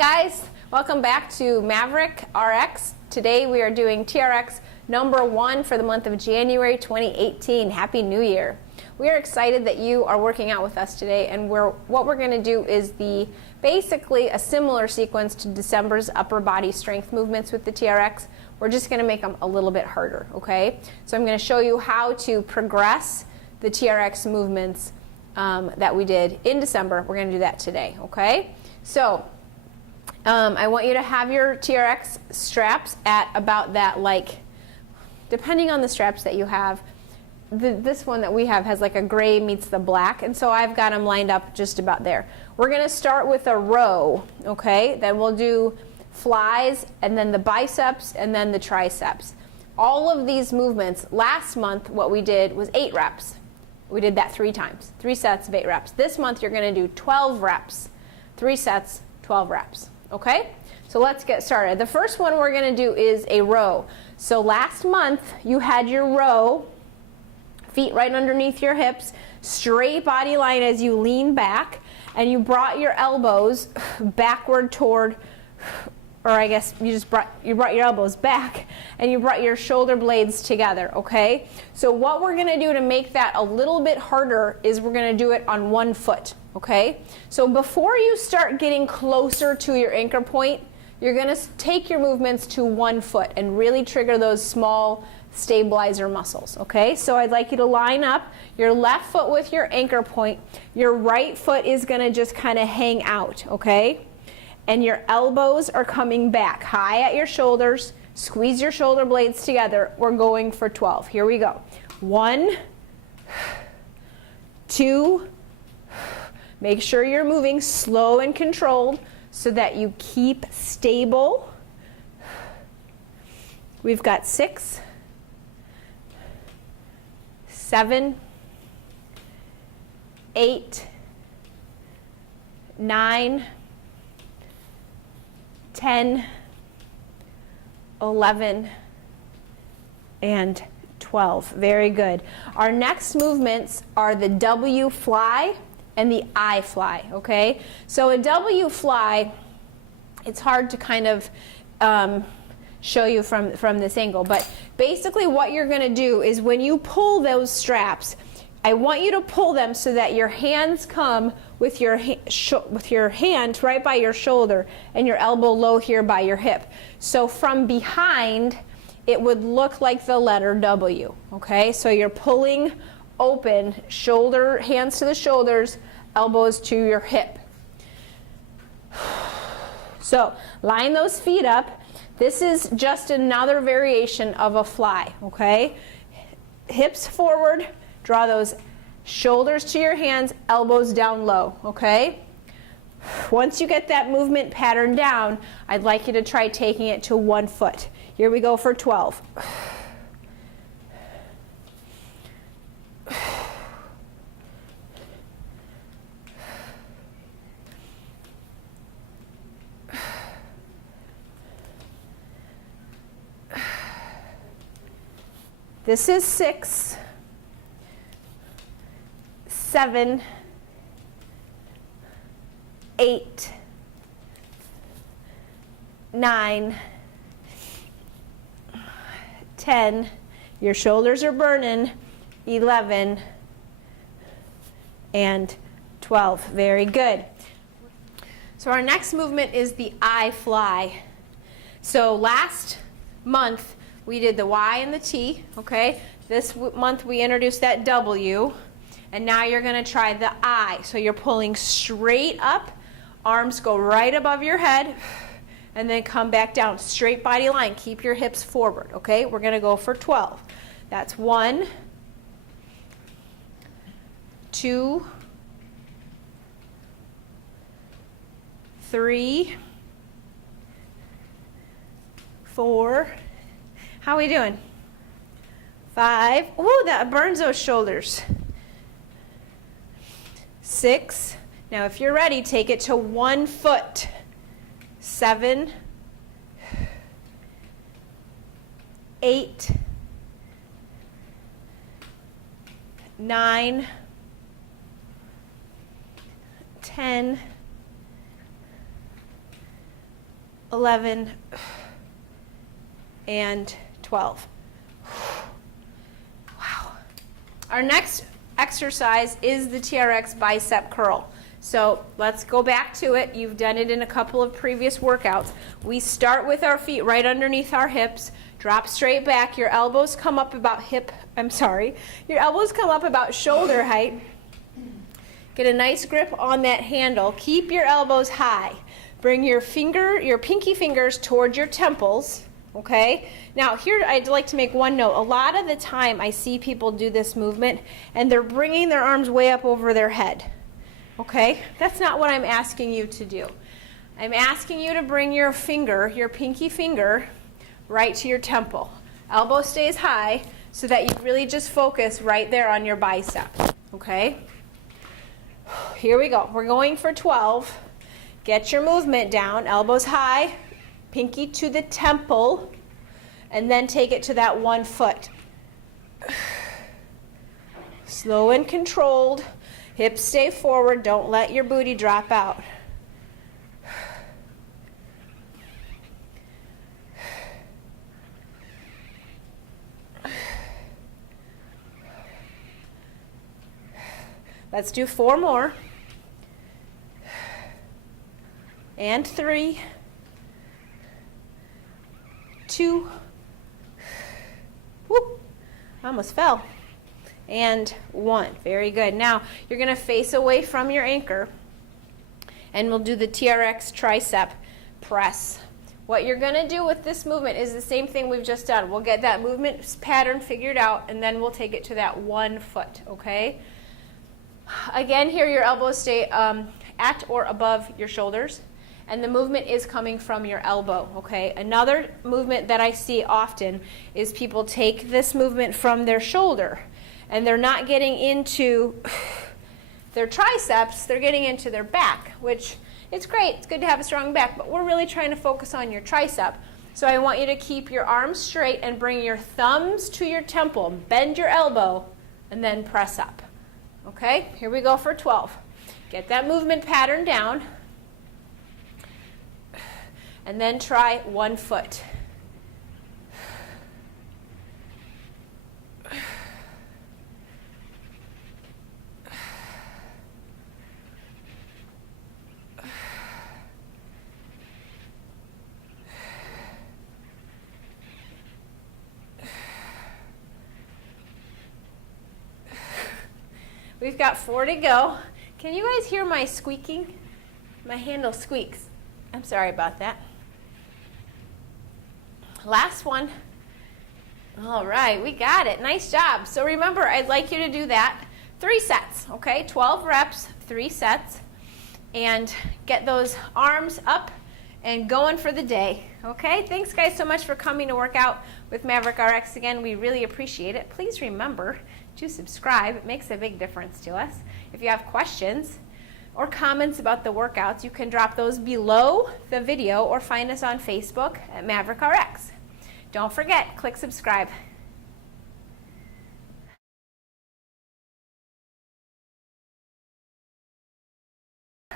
guys, welcome back to MaverickRx. Today we are doing TRX number 1 for the month of January 2018. Happy New Year. We are excited that you are working out with us today, and what we're going to do is basically a similar sequence to December's upper body strength movements with the TRX. We're just going to make them a little bit harder, okay? So I'm going to show you how to progress the TRX movements that we did in December. We're going to do that today, okay? So I want you to have your TRX straps at about that, like, depending on the straps that you have, this one that we have has like a gray meets the black, and so I've got them lined up just about there. We're going to start with a row, okay? Then we'll do flies, and then the biceps, and then the triceps. All of these movements, last month what we did was 8 reps. We did that 3 times, 3 sets of 8 reps. This month you're going to do 12 reps, 3 sets, 12 reps. Okay, so let's get started. The first one we're going to do is a row. So last month you had your row, feet right underneath your hips, straight body line as you lean back, and you brought your elbows backward toward, or I guess you brought your elbows back, and you brought your shoulder blades together, okay? So what we're going to do to make that a little bit harder is we're going to do it on one foot, okay? So before you start getting closer to your anchor point, you're going to take your movements to one foot and really trigger those small stabilizer muscles, okay? So I'd like you to line up your left foot with your anchor point. Your right foot is going to just kind of hang out, okay? And your elbows are coming back high at your shoulders. Squeeze your shoulder blades together. We're going for 12. Here we go. 1, 2, make sure you're moving slow and controlled so that you keep stable. We've got 6, 7, 8, 9, 10, 11, and 12. Very good. Our next movements are the W fly and the I fly, okay? So a W fly, it's hard to kind of show you from this angle, but basically what you're going to do is when you pull those straps, I want you to pull them so that your hands come with your hand right by your shoulder and your elbow low here by your hip. So from behind, it would look like the letter W, okay? So you're pulling open, hands to the shoulders, elbows to your hip. So line those feet up. This is just another variation of a fly, okay? Hips forward, draw those shoulders to your hands, elbows down low, okay? Once you get that movement pattern down, I'd like you to try taking it to one foot. Here we go for 12. This is 6, 7, 8, 9, 10, your shoulders are burning, 11, and 12. Very good. So our next movement is the I fly. So last month we did the Y and the T, okay? This month we introduced that W, and now you're going to try the I. So you're pulling straight up, arms go right above your head, and then come back down. Straight body line. Keep your hips forward, okay? We're going to go for 12. That's 1, 2, 3, 4. How are we doing? 5. Ooh, that burns those shoulders. 6. Now if you're ready, take it to one foot. 7, 8, 9, 10, 11, and 12. Wow. Our next exercise is the TRX bicep curl. So let's go back to it. You've done it in a couple of previous workouts. We start with our feet right underneath our hips, drop straight back, your elbows come up about your elbows come up about shoulder height. Get a nice grip on that handle. Keep your elbows high. Bring your pinky fingers toward your temples, okay? Now here I'd like to make one note. A lot of the time I see people do this movement and they're bringing their arms way up over their head, okay? That's not what I'm asking you to do. I'm asking you to bring your pinky finger, right to your temple. Elbow stays high so that you really just focus right there on your bicep, okay? Here we go. We're going for 12. Get your movement down, elbows high, pinky to the temple, and then take it to that 1 foot. Slow and controlled. Hips stay forward. Don't let your booty drop out. Let's do 4 more. And 3, 2, whoop, I almost fell, and 1. Very good. Now you're going to face away from your anchor, and we'll do the TRX tricep press. What you're going to do with this movement is the same thing we've just done. We'll get that movement pattern figured out, and then we'll take it to that 1 foot, okay? Again, here your elbows stay at or above your shoulders. And the movement is coming from your elbow, okay? Another movement that I see often is people take this movement from their shoulder and they're not getting into their triceps, they're getting into their back, which it's great, it's good to have a strong back, but we're really trying to focus on your tricep. So I want you to keep your arms straight and bring your thumbs to your temple, bend your elbow, and then press up, okay? Here we go for 12. Get that movement pattern down. And then try 1 foot. We've got 4 to go. Can you guys hear my squeaking? My handle squeaks. I'm sorry about that. Last one. All right, we got it. Nice job. So remember, I'd like you to do that 3 sets, okay? 12 reps, 3 sets, and get those arms up and going for the day, okay? Thanks, guys, so much for coming to work out with MaverickRx. Again, we really appreciate it. Please remember to subscribe. It makes a big difference to us. If you have questions or comments about the workouts, you can drop those below the video or find us on Facebook at MaverickRx. Don't forget, click subscribe.